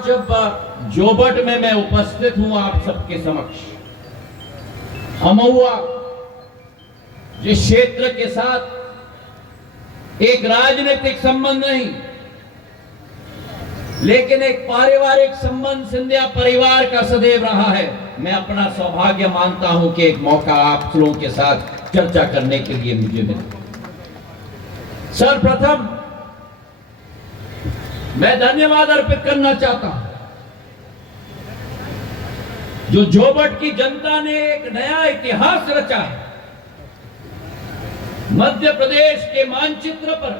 आज जब जोबट में मैं उपस्थित हूं आप सबके समक्ष, अमहुआ जिस क्षेत्र के साथ एक राजनीतिक संबंध नहीं, लेकिन एक पारिवारिक संबंध सिंधिया परिवार का सदैव रहा है, मैं अपना सौभाग्य मानता हूं कि एक मौका आप लोगों के साथ चर्चा करने के लिए मुझे मिला। सर्वप्रथम मैं धन्यवाद अर्पित करना चाहता हूं जो जोबट की जनता ने एक नया इतिहास रचा है। मध्य प्रदेश के मानचित्र पर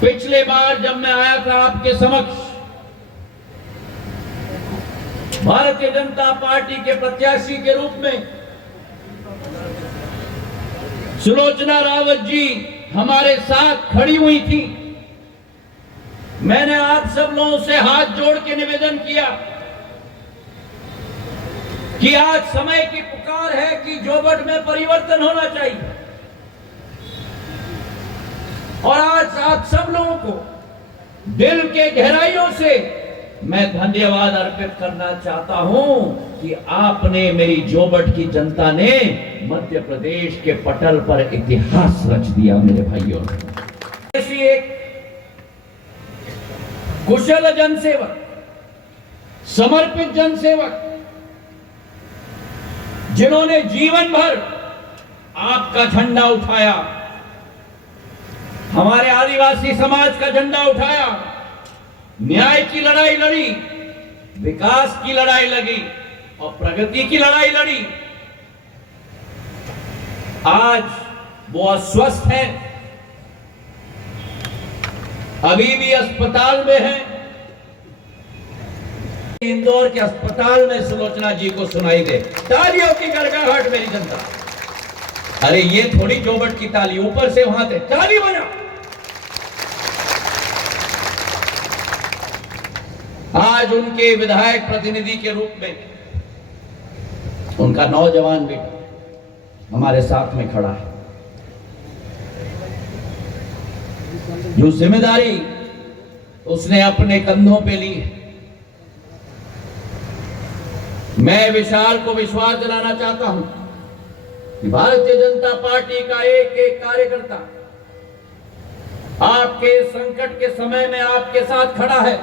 पिछले बार जब मैं आया था आपके समक्ष, भारतीय जनता पार्टी के प्रत्याशी के रूप में सुलोचना रावत जी हमारे साथ खड़ी हुई थी। मैंने आप सब लोगों से हाथ जोड़ के निवेदन किया कि आज समय की पुकार है कि जोबट में परिवर्तन होना चाहिए, और आज आप सब लोगों को दिल के गहराइयों से मैं धन्यवाद अर्पित करना चाहता हूं कि आपने, मेरी जोबट की जनता ने मध्य प्रदेश के पटल पर इतिहास रच दिया। मेरे भाइयों, ऐसी एक कुशल जनसेवक, समर्पित जनसेवक जिन्होंने जीवन भर आपका झंडा उठाया, हमारे आदिवासी समाज का झंडा उठाया, न्याय की लड़ाई लड़ी, विकास की लड़ाई लड़ी और प्रगति की लड़ाई लड़ी। आज वो अस्वस्थ हैं, अभी भी अस्पताल में हैं। इंदौर के अस्पताल में सुलोचना जी को सुनाई दे तालियों की गड़गड़ाहट मेरी जनता। अरे ये थोड़ी जोबट की ताली, ऊपर से वहां से ताली बजा। आज उनके विधायक प्रतिनिधि के रूप में उनका नौजवान बेटा हमारे साथ में खड़ा है। जो जिम्मेदारी उसने अपने कंधों पे ली है, मैं विशाल को विश्वास दिलाना चाहता हूं कि भारतीय जनता पार्टी का एक एक कार्यकर्ता आपके संकट के समय में आपके साथ खड़ा है,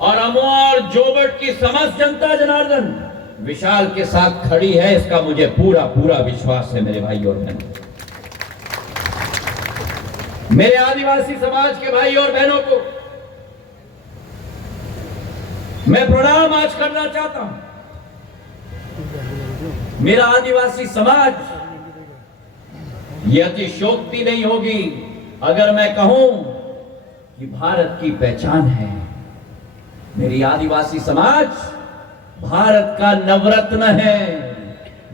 और अमोआ और जोबट की समस्त जनता जनार्दन विशाल के साथ खड़ी है, इसका मुझे पूरा पूरा विश्वास है। मेरे भाई और बहनों, मेरे आदिवासी समाज के भाई और बहनों को मैं प्रणाम आज करना चाहता हूं। मेरा आदिवासी समाज, यह अतिशयोक्ति नहीं होगी अगर मैं कहूं कि भारत की पहचान है। मेरी आदिवासी समाज भारत का नवरत्न है।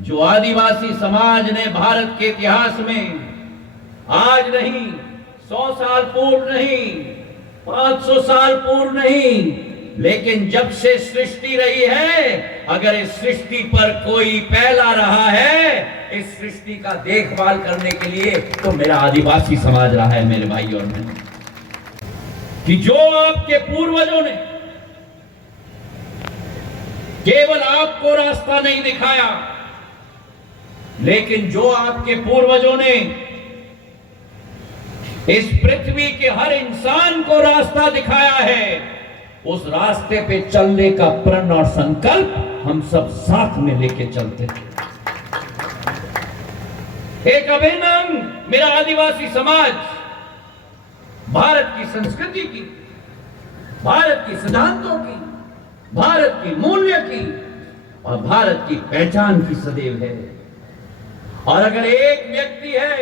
जो आदिवासी समाज ने भारत के इतिहास में आज नहीं, 100 साल पूर्व नहीं, 500 साल पूर्व नहीं, लेकिन जब से सृष्टि रही है, अगर इस सृष्टि पर कोई पहला रहा है इस सृष्टि का देखभाल करने के लिए, तो मेरा आदिवासी समाज रहा है। मेरे भाई और बहनों, कि जो आपके पूर्वजों ने केवल आपको रास्ता नहीं दिखाया, लेकिन जो आपके पूर्वजों ने इस पृथ्वी के हर इंसान को रास्ता दिखाया है, उस रास्ते पे चलने का प्रण और संकल्प हम सब साथ में लेके चलते हैं। एक अभिन्न अंग मेरा आदिवासी समाज भारत की संस्कृति की, भारत की सिद्धांतों की, भारत की मूल्य की और भारत की पहचान की सदैव है। और अगर एक व्यक्ति है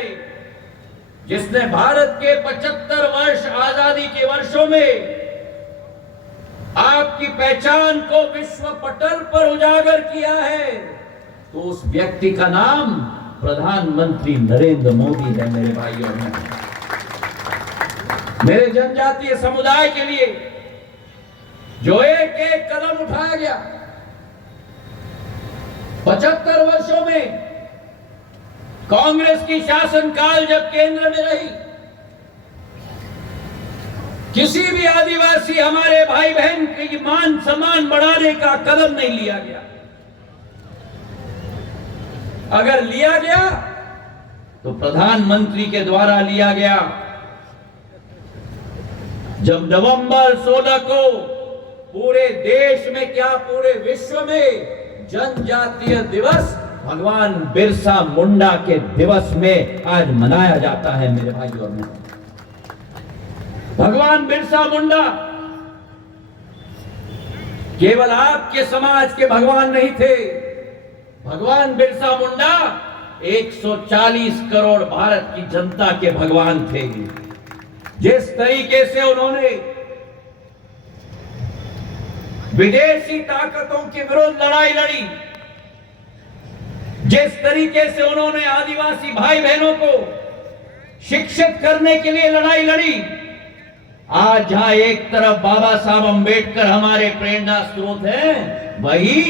जिसने भारत के 75 वर्ष आजादी के वर्षों में आपकी पहचान को विश्व पटल पर उजागर किया है, तो उस व्यक्ति का नाम प्रधानमंत्री नरेंद्र मोदी है। मेरे भाइयों, मेरे जनजातीय समुदाय के लिए जो एक एक कदम उठाया गया 75 वर्षों में, कांग्रेस की शासनकाल जब केंद्र में रही, किसी भी आदिवासी हमारे भाई बहन के मान सम्मान बढ़ाने का कदम नहीं लिया गया। अगर लिया गया तो प्रधानमंत्री के द्वारा लिया गया। जब नवंबर 16 को पूरे देश में क्या पूरे विश्व में जनजातीय दिवस भगवान बिरसा मुंडा के दिवस में आज मनाया जाता है मेरे भाई और बहनों। भगवान बिरसा मुंडा केवल आपके समाज के भगवान नहीं थे। भगवान बिरसा मुंडा 140 करोड़ भारत की जनता के भगवान थे। जिस तरीके से उन्होंने विदेशी ताकतों के विरुद्ध लड़ाई लड़ी, जिस तरीके से उन्होंने आदिवासी भाई बहनों को शिक्षित करने के लिए लड़ाई लड़ी, आज जहां एक तरफ बाबा साहब अंबेडकर हमारे प्रेरणा स्रोत हैं, वही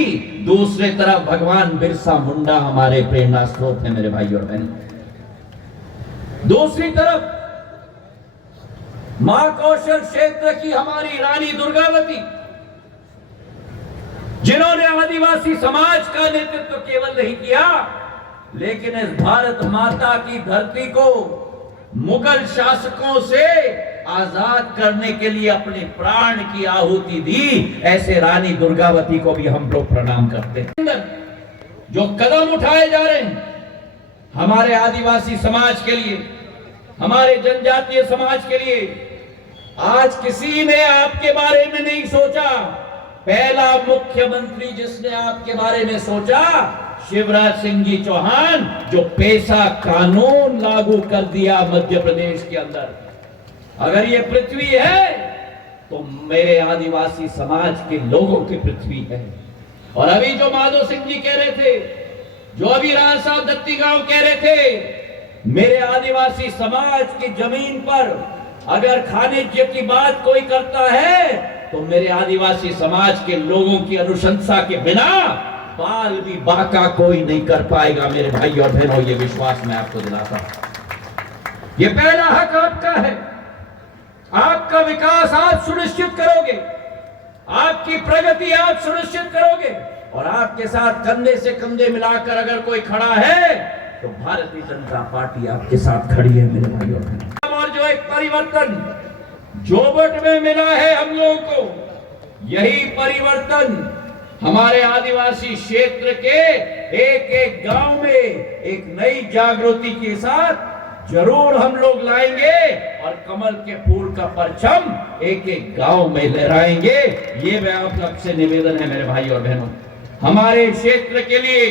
दूसरे तरफ भगवान बिरसा मुंडा हमारे प्रेरणा स्रोत हैं मेरे भाई और बहन। दूसरी तरफ महाकौशल क्षेत्र की हमारी रानी दुर्गावती, जिन्होंने आदिवासी समाज का नेतृत्व केवल नहीं किया, लेकिन इस भारत माता की धरती को मुगल शासकों से आजाद करने के लिए अपने प्राण की आहुति दी। ऐसे रानी दुर्गावती को भी हम लोग प्रणाम करते हैं। जो कदम उठाए जा रहे हैं हमारे आदिवासी समाज के लिए, हमारे जनजातीय समाज के लिए, आज किसी ने आपके बारे में नहीं सोचा। पहला मुख्यमंत्री जिसने आपके बारे में सोचा, शिवराज सिंह जी चौहान, जो पेशा कानून लागू कर दिया मध्य प्रदेश के अंदर। अगर ये पृथ्वी है तो मेरे आदिवासी समाज के लोगों की पृथ्वी है। और अभी जो माधो सिंह जी कह रहे थे, जो अभी राणा साहब दत्ती गांव कह रहे थे, मेरे आदिवासी समाज की जमीन पर अगर खनिज की बात कोई करता है तो मेरे आदिवासी समाज के लोगों की अनुशंसा के बिना बाल भी बाका कोई नहीं कर पाएगा मेरे भाई और बहनों। ये विश्वास मैं आपको दिलाता हूं। ये पहला हक आपका है। आपका विकास आप सुनिश्चित करोगे, आपकी प्रगति आप सुनिश्चित करोगे, और आपके साथ कंधे से कंधे मिलाकर अगर कोई खड़ा है तो भारतीय जनता पार्टी आपके साथ खड़ी है मेरे भाई और बहनों। और जो एक परिवर्तन जोबट में मिला है हम लोगों को, यही परिवर्तन हमारे आदिवासी क्षेत्र के एक एक गांव में एक नई जागृति के साथ जरूर हम लोग लाएंगे और कमल के फूल का परचम एक एक गांव में लहराएंगे। ये मैं आप सबसे निवेदन है मेरे भाई और बहनों। हमारे क्षेत्र के लिए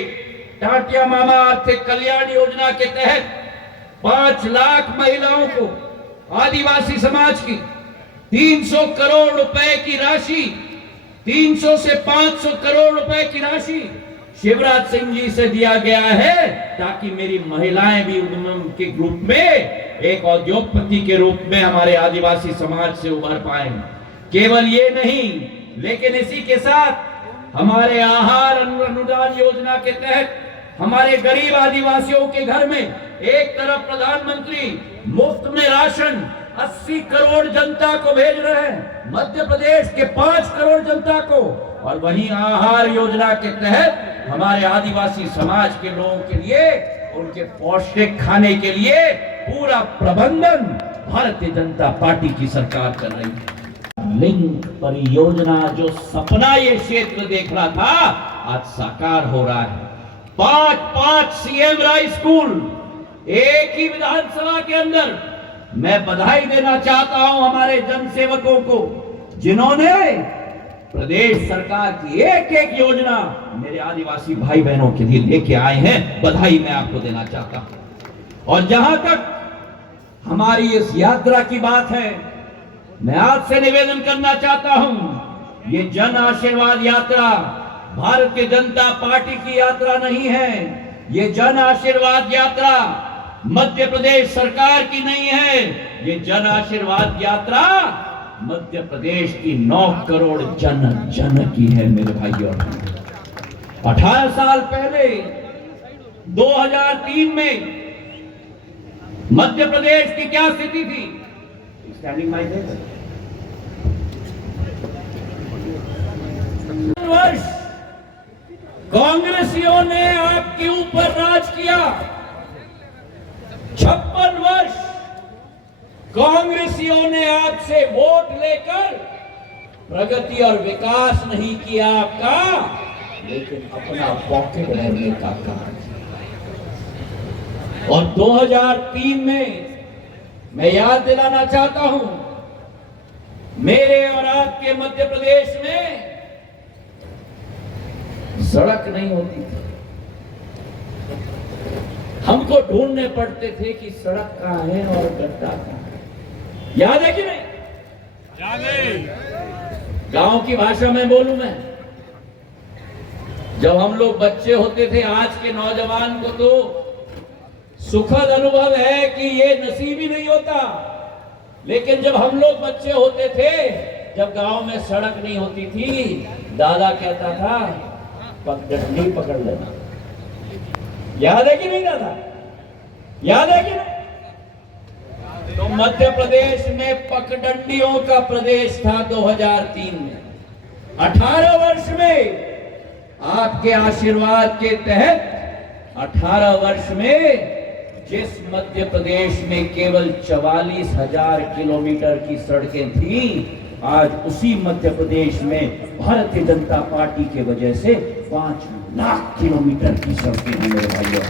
टाटिया मामा आर्थिक कल्याण योजना के तहत 5 लाख महिलाओं को, आदिवासी समाज की 300 करोड़ रुपए की राशि, 300 से 500 करोड़ रुपए की राशि शिवराज सिंह जी से दिया गया है, ताकि मेरी महिलाएं भी उद्यम के रूप में एक उद्योगपति के रूप में हमारे आदिवासी समाज से उभर पाए। केवल ये नहीं, लेकिन इसी के साथ हमारे आहार अनुदान योजना के तहत हमारे गरीब आदिवासियों के घर में एक तरफ प्रधानमंत्री मुफ्त में राशन 80 करोड़ जनता को भेज रहे हैं, मध्य प्रदेश के 5 करोड़ जनता को, और वहीं आहार योजना के तहत हमारे आदिवासी समाज के लोगों के लिए उनके पौष्टिक खाने के लिए पूरा प्रबंधन भारतीय जनता पार्टी की सरकार कर रही है। लिंक परियोजना जो सपना ये क्षेत्र देख रहा था, आज साकार हो रहा है। 5 सीएम राय स्कूल एक ही विधानसभा के अंदर। मैं बधाई देना चाहता हूं हमारे जनसेवकों को, जिन्होंने प्रदेश सरकार की एक एक योजना मेरे आदिवासी भाई बहनों के लिए लेके आए हैं। बधाई मैं आपको देना चाहता हूं। और जहां तक हमारी इस यात्रा की बात है, मैं आपसे निवेदन करना चाहता हूं, ये जन आशीर्वाद यात्रा भारतीय जनता पार्टी की यात्रा नहीं है। ये जन आशीर्वाद यात्रा मध्य प्रदेश सरकार की नहीं है। ये जन आशीर्वाद यात्रा मध्य प्रदेश की 9 करोड़ जन की है मेरे भाई और बहनों। 18 साल पहले 2003 में मध्य प्रदेश की क्या स्थिति थी? स्टैंडिंग माइक है? कांग्रेसियों ने आपके ऊपर राज किया। 56 वर्ष कांग्रेसियों ने आपसे वोट लेकर प्रगति और विकास नहीं किया आपका, लेकिन अपना पॉकेट भरने का काम किया। और 2003 में मैं याद दिलाना चाहता हूं, मेरे और आपके मध्य प्रदेश में सड़क नहीं होती थी। हमको ढूंढने पड़ते थे कि सड़क कहां है और गड्ढा कहां है। याद है कि नहीं? याद है। गांव की भाषा में बोलूं मैं, जब हम लोग बच्चे होते थे, आज के नौजवान को तो सुखद अनुभव है कि ये नसीब ही नहीं होता, लेकिन जब हम लोग बच्चे होते थे, जब गांव में सड़क नहीं होती थी, दादा कहता था पगडंडी पकड़ लेना। याद है कि नहीं दादा? याद है कि नहीं? तो मध्य प्रदेश में पगडंडियों का प्रदेश था 2003 में। 18 वर्ष में आपके आशीर्वाद के तहत 18 वर्ष में जिस मध्य प्रदेश में केवल 44,000 किलोमीटर की सड़कें थी, आज उसी मध्य प्रदेश में भारतीय जनता पार्टी की वजह से 5 लाख किलोमीटर की सड़कें हैं मेरे भाइयों।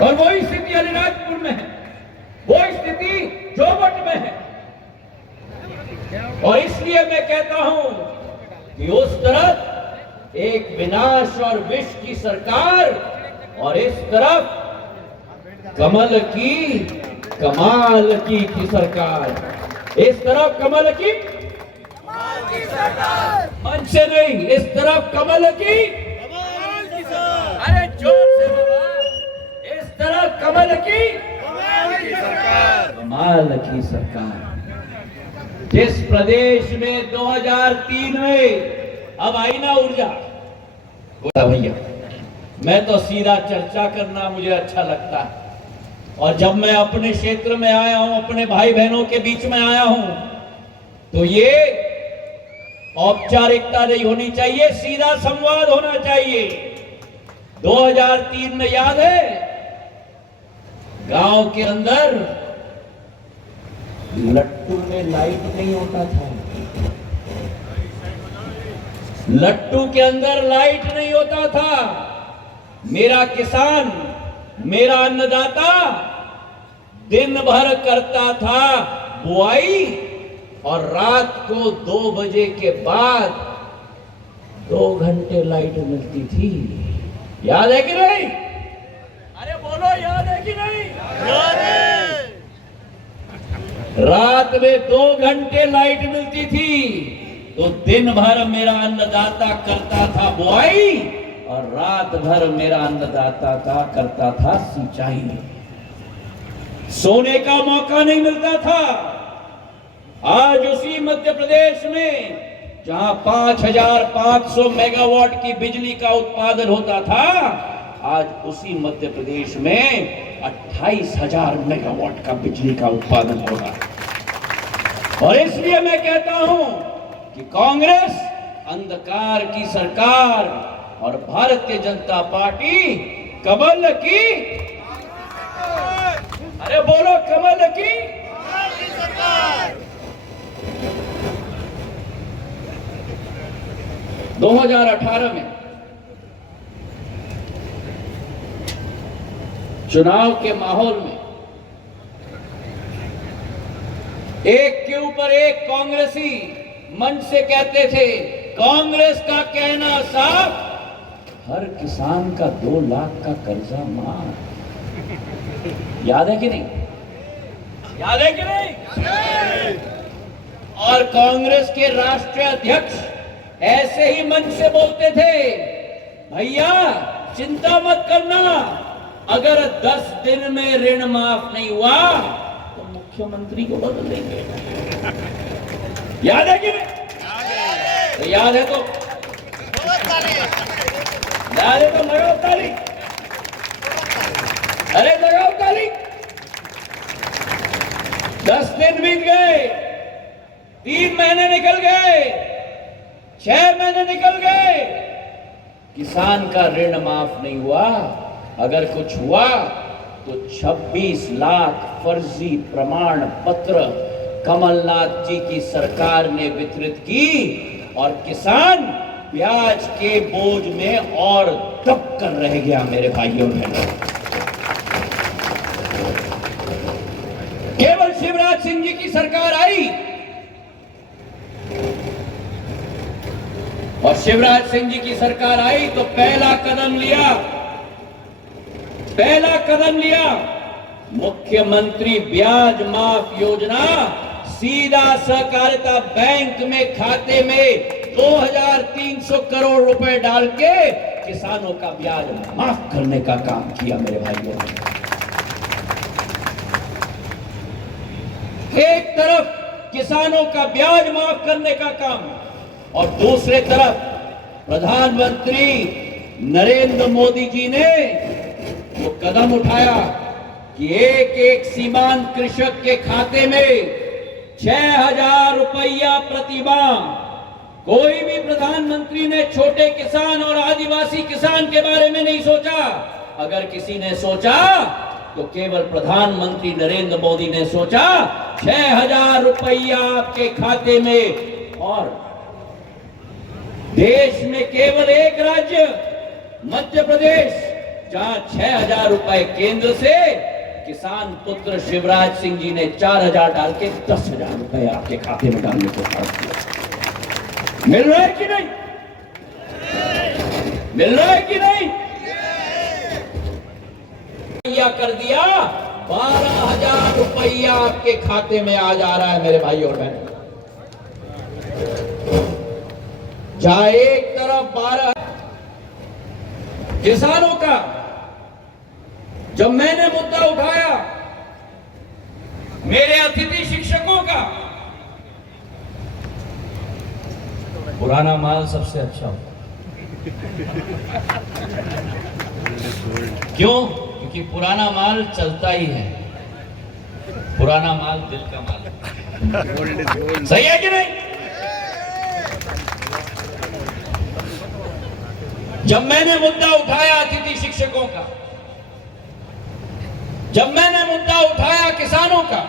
और वही स्थिति अलीराजपुर में है, वही स्थिति जोबट में है। और इसलिए मैं कहता हूं कि उस तरफ एक विनाश और विष की सरकार, और इस तरफ कमल की कमाल की सरकार। इस तरफ कमल की सरकार, मन से नहीं, इस तरफ कमल की सरकार। अरे जोर से बाबा, इस तरफ कमल की सरकार, कमाल की सरकार। जिस प्रदेश में 2003 में अब आई ना ऊर्जा, बोला भैया मैं तो सीधा चर्चा करना मुझे अच्छा लगता है। और जब मैं अपने क्षेत्र में आया हूं, अपने भाई बहनों के बीच में आया हूं, तो ये औपचारिकता नहीं होनी चाहिए, सीधा संवाद होना चाहिए। 2003 में याद है, गांव के अंदर लट्टू में लाइट नहीं होता था। लट्टू के अंदर लाइट नहीं होता था। मेरा किसान, मेरा अन्नदाता दिन भर करता था बुआई, और रात को 2 बजे के बाद 2 घंटे लाइट मिलती थी। याद है कि नहीं? अरे बोलो, याद है कि नहीं? याद है। रात में 2 घंटे लाइट मिलती थी, तो दिन भर मेरा अन्नदाता करता था बुआई, और रात भर मेरा अन्नदाता करता था सिंचाई। सोने का मौका नहीं मिलता था। आज उसी मध्य प्रदेश में जहां 5,500 मेगावाट की बिजली का उत्पादन होता था, आज उसी मध्य प्रदेश में 28,000 मेगावाट का बिजली का उत्पादन हो रहा है। और इसलिए मैं कहता हूं कि कांग्रेस अंधकार की सरकार और भारतीय जनता पार्टी कमल की, अरे बोलो, कमल की सरकार। 2018 में चुनाव के माहौल में एक के ऊपर एक कांग्रेसी मंच से कहते थे, कांग्रेस का कहना साफ, हर किसान का 2 लाख का कर्जा माफ। याद है कि नहीं? याद है कि नहीं? और कांग्रेस के राष्ट्रीय अध्यक्ष ऐसे ही मंच से बोलते थे, भैया चिंता मत करना, अगर 10 दिन में ऋण माफ नहीं हुआ तो मुख्यमंत्री को बदल देंगे। याद है कि नहीं? तो याद है तो लगाओ ताली। अरे लगाओ ताली। 10 दिन बीत गए, 3 महीने निकल गए, 6 महीने निकल गए, किसान का ऋण माफ नहीं हुआ, अगर कुछ हुआ तो 26 लाख फर्जी प्रमाण पत्र कमलनाथ जी की सरकार ने वितरित की और किसान ब्याज के बोझ में और दब कर रह गया। मेरे भाइयों बहनों, केवल शिवराज सिंह जी की सरकार आई और शिवराज सिंह जी की सरकार आई तो पहला कदम लिया मुख्यमंत्री ब्याज माफ योजना। सीधा सहकारिता बैंक में खाते में 2300 करोड़ रुपए डाल के किसानों का ब्याज माफ करने का काम किया। मेरे भाइयों, एक तरफ किसानों का ब्याज माफ करने का काम और दूसरे तरफ प्रधानमंत्री नरेंद्र मोदी जी ने वो कदम उठाया कि एक एक सीमांत कृषक के खाते में 6000 रुपया प्रतिमाह। कोई भी प्रधानमंत्री ने छोटे किसान और आदिवासी किसान के बारे में नहीं सोचा। अगर किसी ने सोचा तो केवल प्रधानमंत्री नरेंद्र मोदी ने सोचा 6000 रुपया आपके खाते में। और देश में केवल एक राज्य मध्य प्रदेश, जहां 6000 रुपए केंद्र से किसान पुत्र शिवराज सिंह जी ने 4000 डाल के 10,000 रुपए आपके खाते में डालने को कहा। मिल रहा है कि नहीं? मिल रहा है कि नहीं? कर दिया 12,000 रुपया आपके खाते में आ जा रहा है। मेरे भाई और बहन, जहां एक तरफ 12 किसानों का, जब मैंने मुद्दा उठाया मेरे अतिथि शिक्षकों का, पुराना माल सबसे अच्छा होता। क्यों? क्योंकि पुराना माल चलता ही है। पुराना माल दिल का माल है। सही है कि नहीं? जब मैंने मुद्दा उठाया अतिथि शिक्षकों का, जब मैंने मुद्दा उठाया किसानों का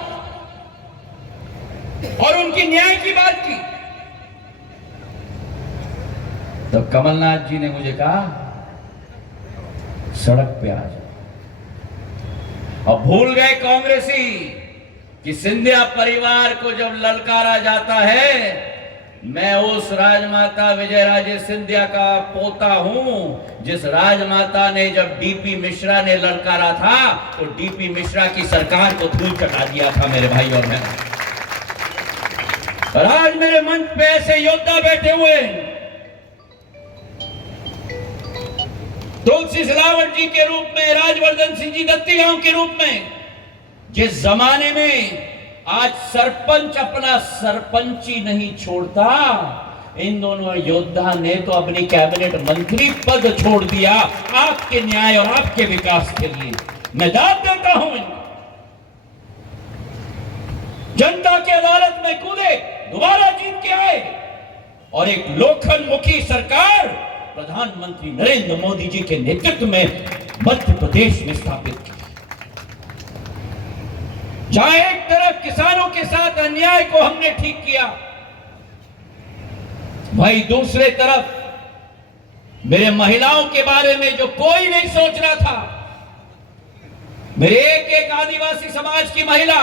और उनकी न्याय की बात की, तब कमलनाथ जी ने मुझे कहा सड़क पे आ जाओ। अब भूल गए कांग्रेसी कि सिंधिया परिवार को जब ललकारा जाता है, मैं उस राजमाता विजयराजे सिंधिया का पोता हूं जिस राजमाता ने जब डीपी मिश्रा ने ललकारा था तो डीपी मिश्रा की सरकार को धूल चटा दिया था। मेरे भाई और बहन, और आज मेरे मंच पे ऐसे योद्धा बैठे हुए हैं, तुलसी सिलावट जी के रूप में, राजवर्धन सिंह जी दत्तीगांव के रूप में, जिस जमाने में आज सरपंच अपना सरपंची नहीं छोड़ता, इन दोनों योद्धा ने तो अपनी कैबिनेट मंत्री पद छोड़ दिया आपके न्याय और आपके विकास के लिए। मैं दाद देता हूं, जनता की अदालत में कूदे, दोबारा जीत के आए और एक लोखंडमुखी सरकार प्रधानमंत्री नरेंद्र मोदी जी के नेतृत्व में मध्य प्रदेश में स्थापित की। जहां एक तरफ किसानों के साथ अन्याय को हमने ठीक किया, वहीं दूसरे तरफ मेरे महिलाओं के बारे में जो कोई नहीं सोच रहा था, मेरे एक एक आदिवासी समाज की महिला,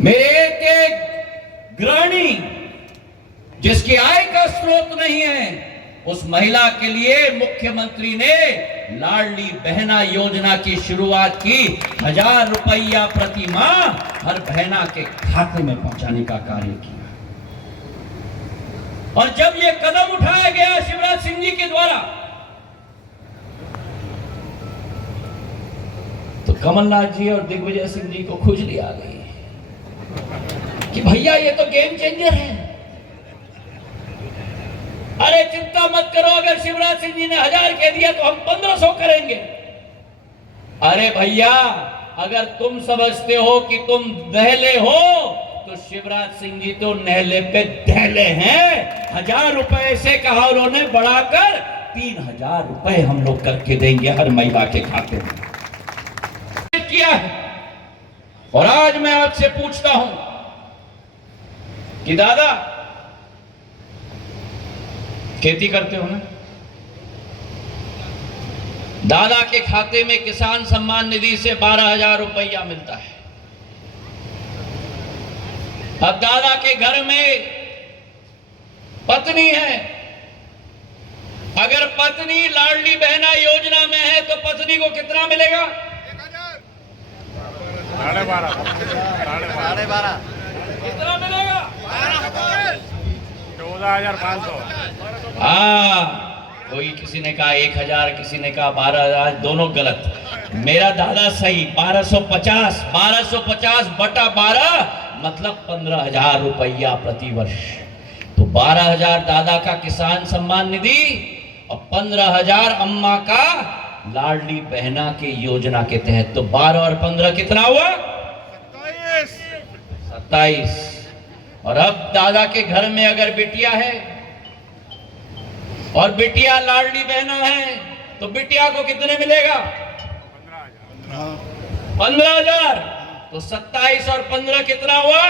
मेरे एक एक गृहिणी जिसकी आय का स्रोत नहीं है, उस महिला के लिए मुख्यमंत्री ने लाडली बहना योजना की शुरुआत की। 1000 रुपया प्रति माह हर बहना के खाते में पहुंचाने का कार्य किया। और जब यह कदम उठाया गया शिवराज सिंह जी के द्वारा, तो कमलनाथ जी और दिग्विजय सिंह जी को खुजली आ गई कि भैया ये तो गेम चेंजर है। अरे चिंता मत करो, अगर शिवराज सिंह जी ने 1000 कह दिया तो हम 1500 करेंगे। अरे भैया, अगर तुम समझते हो कि तुम दहले हो तो शिवराज सिंह जी तो नहले पे दहले हैं। 1000 रुपए से कहा उन्होंने बढ़ाकर 3000 रुपए हम लोग करके देंगे हर महिला के खाते में किया है। और आज मैं आपसे पूछता हूं कि दादा खेती करते हो ना, दादा के खाते में किसान सम्मान निधि से 12,000 रुपया मिलता है। अब दादा के घर में पत्नी है, अगर पत्नी लाडली बहना योजना में है तो पत्नी को कितना मिलेगा? 12,500 कितना मिलेगा? 14,500। हाँ, कोई किसी ने कहा 1,000, किसी ने कहा 12,000, दोनों गलत। मेरा दादा सही 1250 बटा 12 मतलब 15,000 रुपया प्रति वर्ष। तो 12,000 दादा का किसान सम्मान निधि और 15,000 अम्मा का लाडली बहना के योजना के तहत। तो 12 और 15 कितना हुआ? 27। और अब दादा के घर में अगर बिटिया है और बिटिया लाडली बहना है तो बिटिया को कितने मिलेगा? 15,000। तो 27 और 15 कितना हुआ?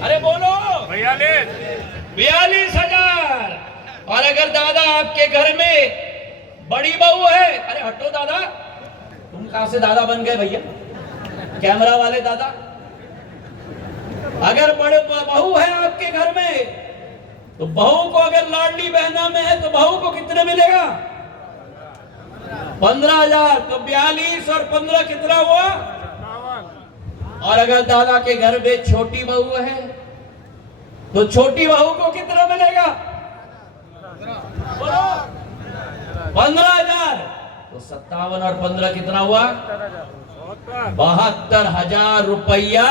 अरे बोलो 42,000। और अगर दादा आपके घर में बड़ी बहू है, अरे हटो दादा, तुम कहां से दादा बन गए भैया, कैमरा वाले दादा। अगर बड़े बहू है आपके घर में तो बहू को अगर लाडली बहना में है तो बहू को कितने मिलेगा? 15,000। तो 42 और 15 कितना हुआ? और अगर दादा के घर में छोटी बहू है तो छोटी बहू को कितना मिलेगा? 15,000। तो 57 और 15 कितना हुआ? 72,000 रुपया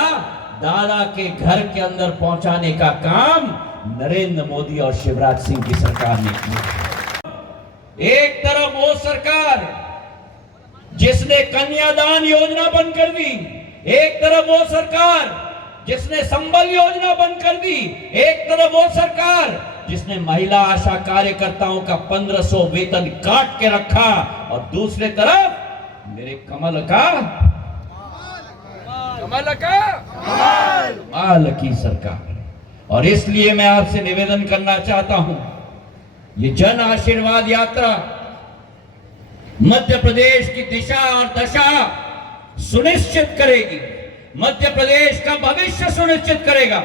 दादा के घर के अंदर पहुंचाने का काम नरेंद्र मोदी और शिवराज सिंह की सरकार ने किया। एक तरफ वो सरकार जिसने कन्यादान योजना बंद कर दी, एक तरफ वो सरकार जिसने संबल योजना बंद कर दी, एक तरफ वो सरकार जिसने महिला आशा कार्यकर्ताओं का 1500 वेतन काट के रखा, और दूसरे तरफ मेरे कमल का की सरकार। और इसलिए मैं आपसे निवेदन करना चाहता हूं, ये जन आशीर्वाद यात्रा मध्य प्रदेश की दिशा और दशा सुनिश्चित करेगी, मध्य प्रदेश का भविष्य सुनिश्चित करेगा।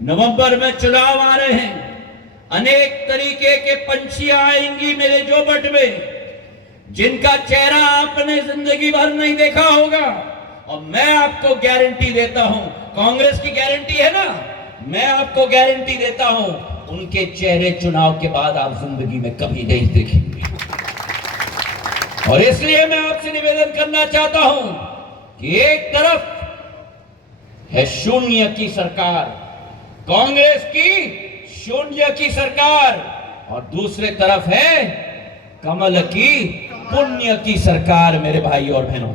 नवंबर में चुनाव आ रहे हैं, अनेक तरीके के पंछियां आएंगी मेरे जोबट में, जिनका चेहरा आपने जिंदगी भर नहीं देखा होगा। और मैं आपको गारंटी देता हूं, कांग्रेस की गारंटी है ना, मैं आपको गारंटी देता हूं, उनके चेहरे चुनाव के बाद आप जिंदगी में कभी नहीं देखेंगे। और इसलिए मैं आपसे निवेदन करना चाहता हूं कि एक तरफ है शून्य की सरकार, कांग्रेस की शून्य की सरकार, और दूसरे तरफ है कमल की पुण्य की सरकार। मेरे भाई और बहनों,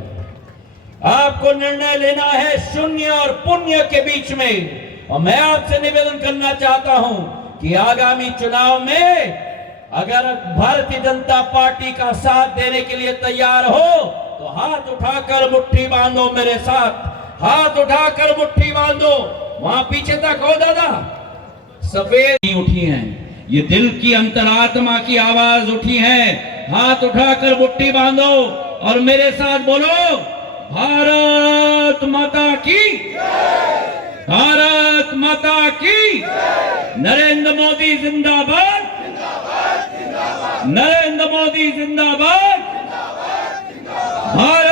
आपको निर्णय लेना है शून्य और पुण्य के बीच में। और मैं आपसे निवेदन करना चाहता हूं कि आगामी चुनाव में अगर भारतीय जनता पार्टी का साथ देने के लिए तैयार हो तो हाथ उठाकर मुट्ठी बांधो मेरे साथ, हाथ उठाकर मुट्ठी बांधो। वहां पीछे तक हो दादा, सफेद उठी हैं, ये दिल की अंतरात्मा की आवाज उठी है। हाथ उठाकर मुट्ठी बांधो और मेरे साथ बोलो, भारत माता की, भारत माता की, नरेंद्र मोदी जिंदाबाद, नरेंद्र मोदी जिंदाबाद, भारत